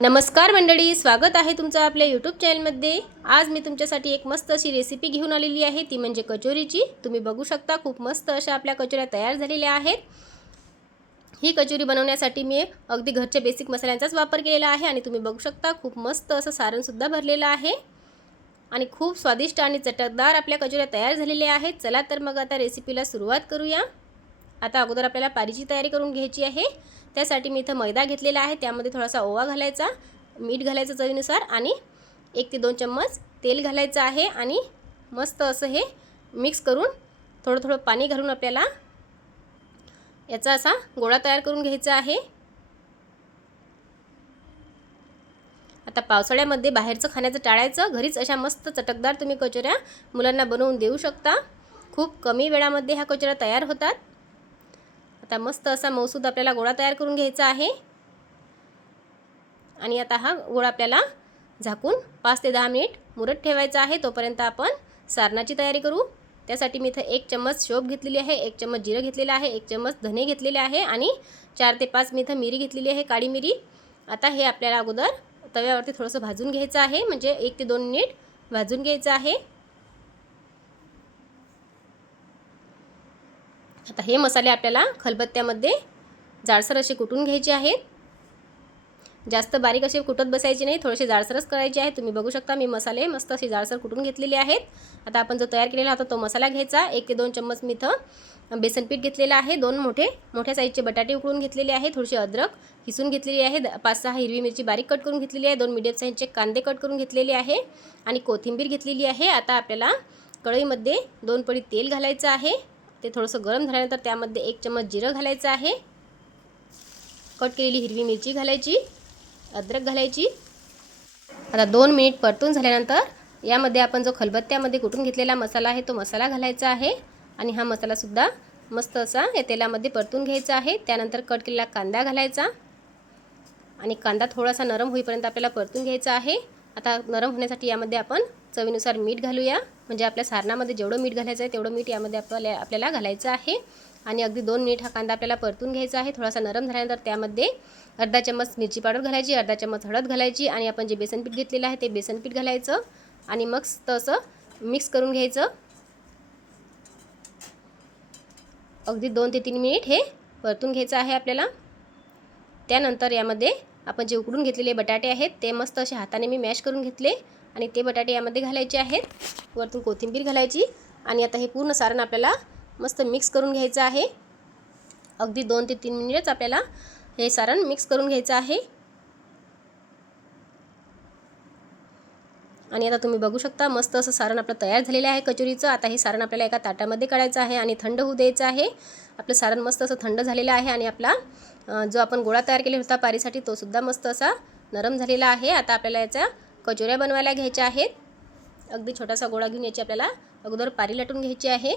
नमस्कार मंडळी स्वागत आहे तुमचं आपल्या यूट्यूब चॅनलमध्ये आज मी तुमच्यासाठी एक मस्त अशी रेसिपी घेऊन आलेली आहे. ती म्हणजे कचोरीची. तुम्ही बघू शकता खूप मस्त अशा आपल्या कचोऱ्या तयार झालेल्या आहेत. ही कचोरी बनवण्यासाठी मी अगदी घरच्या बेसिक मसाल्यांचाच वापर केलेला आहे आणि तुम्ही बघू शकता खूप मस्त असं सारणसुद्धा भरलेलं आहे. आणि खूप स्वादिष्ट आणि चटकदार आपल्या कचोऱ्या तयार झालेल्या आहेत. चला तर मग आता रेसिपीला सुरुवात करूया. आता अगोदर आपल्याला पारीची तयारी करून घ्यायची आहे. त्यासाठी मी इथं मैदा घेतलेला आहे. त्यामध्ये थोडासा ओवा घालायचा मीठ घालायचं चवीनुसार आणि एक ते दोन चम्मच तेल घालायचं आहे आणि मस्त असं हे मिक्स करून थोडं थोडं पाणी घालून आपल्याला याचा असा गोळा तयार करून घ्यायचा आहे. आता पावसाळ्यामध्ये बाहेरचं खाण्याचं टाळायचं घरीच अशा मस्त चटकदार तुम्ही कचोऱ्या मुलांना बनवून देऊ शकता. खूप कमी वेळामध्ये ह्या कचोऱ्या तयार होतात. आता मस्त असा मौसूद आपल्याला गोळा तयार करून घ्यायचा आहे. आणि आता हा गोळा आपल्याला झाकून पाच ते दहा मिनिट मुरत ठेवायचा आहे. तोपर्यंत आपण सारणाची तयारी करू. त्यासाठी मी इथं एक चम्मच शोप घेतलेली आहे एक चम्मच जिरं घेतलेलं आहे एक चम्मच धने घेतलेले आहे आणि चार ते पाच मी इथं मिरी घेतलेली आहे काळी मिरी. आता हे आपल्याला अगोदर तव्यावरती थोडंसं भाजून घ्यायचं आहे. म्हणजे एक ते दोन मिनिट भाजून घ्यायचं आहे. आता हे मसाले आपल्याला खलबत्त्यामध्ये जाडसर असे कुटून घ्यायचे आहेत. जास्त बारीक असे कुटत बसायचे नाही थोडेसे जाडसरच करायचे आहे तुम्ही बघू शकता मी मसाले मस्त असे जाडसर कुटून घेतलेले आहेत. आता आपण जो तयार केलेला होता तो मसाला घ्यायचा. एक ते दोन चम्मच मी इथं बेसन पीठ घेतलेलं आहे. दोन मोठे मोठ्या साईजचे बटाटे उकळून घेतलेले आहे थोडीशी अद्रक किसून घेतलेली आहे. पाच सहा हिरवी मिरची बारीक कट करून घेतलेली आहे. दोन मिडियम साईजचे कांदे कट करून घेतलेले आहे आणि कोथिंबीर घेतलेली आहे. आता आपल्याला कढईमध्ये दोन पडी तेल घालायचं आहे. ते थोडंसं गरम झाल्यानंतर त्यामध्ये एक चम्मच जिरं घालायचं आहे. कट केलेली हिरवी मिरची घालायची अद्रक घालायची. आता दोन मिनिट परतून झाल्यानंतर यामध्ये आपण जो खलबत्त्यामध्ये कुटून घेतलेला मसाला आहे तो मसाला घालायचा आहे आणि हा मसालासुद्धा मस्त असा या तेलामध्ये परतून घ्यायचा आहे. त्यानंतर कट केलेला कांदा घालायचा आणि कांदा थोडासा नरम होईपर्यंत आपल्याला परतून घ्यायचा आहे. आता नरम होण्यासाठी यामध्ये आपण चवीनुसार मीठ घालूया. म्हणजे आपल्या सारणामध्ये जेवढं मीठ घालायचं आहे तेवढं मीठ यामध्ये आपल्याला आपल्याला घालायचं आहे. आणि अगदी दोन मिनिट हा कांदा आपल्याला परतून घ्यायचा आहे. थोडासा नरम झाल्यानंतर त्यामध्ये अर्धा चम्मच मिरची पावडर घालायची अर्धा चम्मच हळद घालायची आणि आपण जे बेसनपीठ घेतलेलं आहे ते बेसनपीठ घालायचं. आणि मग तसं मिक्स करून घ्यायचं. अगदी दोन ते तीन मिनिट हे परतून घ्यायचं आहे आपल्याला. त्यानंतर यामध्ये आपण जे उकडून घेतलेले बटाटे आहेत ते मस्त असे हाताने मी मॅश करून घेतले आणि ते बटाटे यामध्ये घालायचे आहेत. वरतून कोथिंबीर घालायची आणि आता हे पूर्ण सारण आपल्याला मस्त मिक्स करून घ्यायचं आहे. अगदी दोन ते तीन मिनिटच आपल्याला हे सारण मिक्स करून घ्यायचं आहे. आणि आता तुम्ही बघू शकता मस्त असं सारण आपलं तयार झालेलं आहे कचोरीचं. आता हे सारण आपल्याला एका ताटामध्ये काढायचं आहे आणि थंड होऊ द्यायचं आहे. आपलं सारण मस्त असं थंड झालेलं आहे आणि आपला जो आपण गोळा तयार केला होता पारीसाठी तो सुद्धा मस्त असा नरम झालेला आहे. आता आपल्याला याच्या कचोऱ्या बनवायला घ्यायच्या आहेत. अगदी छोटासा गोळा घेऊन याची आपल्याला अगोदर पारी लाटून घ्यायची आहे.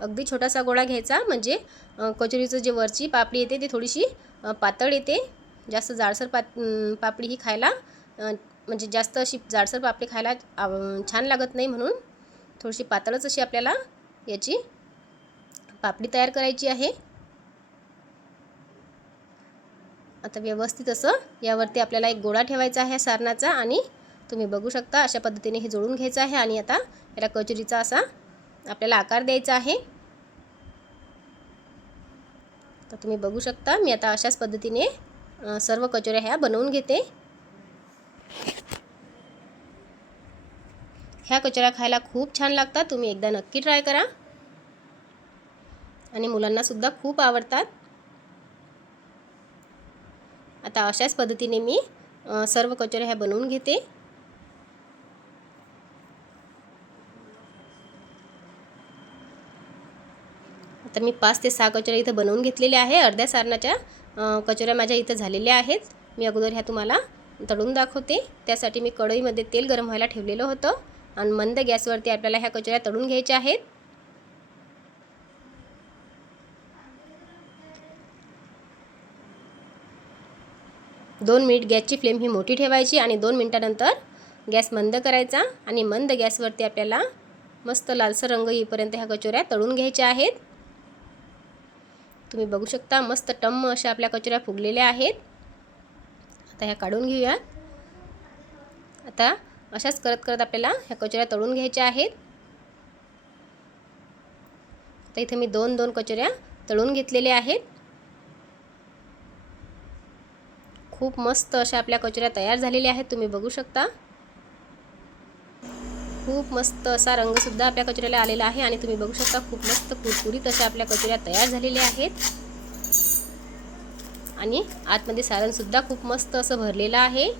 अगदी छोटासा गोळा घ्यायचा म्हणजे कचोरीचं जे वरची पापडी येते ती थोडीशी पातळ येते. जास्त जाडसर पा पापडी ही खायला म्हणजे जास्त अशी जाडसर पापडी खायला छान लागत नाही म्हणून थोडीशी पातळच अशी आपल्याला याची पापडी तयार करायची आहे. आता व्यवस्थित असं यावरती आपल्याला एक गोळा ठेवायचा आहे सारणाचा आणि तुम्ही बघू शकता अशा पद्धतीने हे जोडून घ्यायचं आहे आणि आता याला कचोरीचा असा आपल्याला आकार द्यायचा आहे. तर तुम्ही बघू शकता मी आता अशाच पद्धतीने सर्व कचोऱ्या ह्या बनवून घेते. ह्या कचोऱ्या खायला खूप छान लागतात तुम्ही एकदा नक्की ट्राय करा. आणि मुलांनासुद्धा खूप आवडतात. आता अशाच पद्धतीने मी सर्व कचोऱ्या ह्या बनवून घेते. आता मी पाच ते सहा कचोऱ्या इथं बनवून घेतलेल्या आहे. अर्ध्या सारणाच्या कचोऱ्या माझ्या इथं झालेल्या आहेत. मी अगोदर ह्या तुम्हाला तळून दाखवते. त्यासाठी मी कढईमध्ये तेल गरम व्हायला ठेवलेलं होतं. आणि मंद गॅसवरती आपल्याला ह्या कचोऱ्या तळून घ्यायच्या आहेत. दोन मिनिट गॅसची फ्लेम ही मोठी ठेवायची आणि दोन मिनटानंतर गॅस मंद करायचा आणि मंद गॅसवरती आपल्याला मस्त लालसर रंग येईपर्यंत ह्या कचोऱ्या तळून घ्यायच्या आहेत. तुम्ही बघू शकता मस्त टम्म अशा आपल्या कचोऱ्या फुगलेल्या आहेत. आता ह्या काढून घेऊया आता अशाच करत करत आपल्याला ह्या कचोऱ्या तळून घ्यायच्या आहेत. आता इथे मी दोन दोन कचोऱ्या तळून घेतलेल्या आहेत. खूप मस्त अशा आपल्या कचोऱ्या तयार झालेल्या आहेत. तुम्ही बघू शकता. खूप मस्त असा रंगसुद्धा आपल्या कचोऱ्याला आलेला आहे आणि तुम्ही बघू शकता खूप मस्त कुरकुरीत अशा आपल्या कचोऱ्या तयार झालेल्या आहेत. आणि आतमध्ये सारणसुद्धा खूप मस्त असं भरलेलं आहे.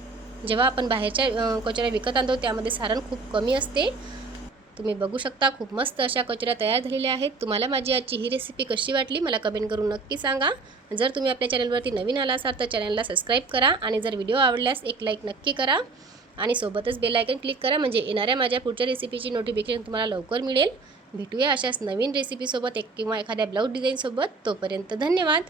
जेव्हा आपण बाहेरच्या कचोऱ्या विकत आणतो त्यामध्ये सारण खूप कमी असते. तुम्ही बघू शकता खूप मस्त अशा कचोऱ्या तयार झालेल्या आहेत. तुम्हाला माझी आजची ही रेसिपी कशी वाटली मला कमेंट करून नक्की सांगा. जर तुम्ही आपल्या चॅनलवरती नवीन आला असाल तर चॅनलला सबस्क्राईब करा आणि जर व्हिडिओ आवडल्यास एक लाईक नक्की करा. आणि सोबतच बेल आयकन क्लिक करा म्हणजे येणाऱ्या माझ्या पुढच्या रेसिपीची नोटिफिकेशन तुम्हाला लवकर मिळेल. भेटूया अशाच नवीन रेसिपीसोबत एक किंवा एखाद्या ब्लाऊज डिझाईनसोबत तोपर्यंत धन्यवाद.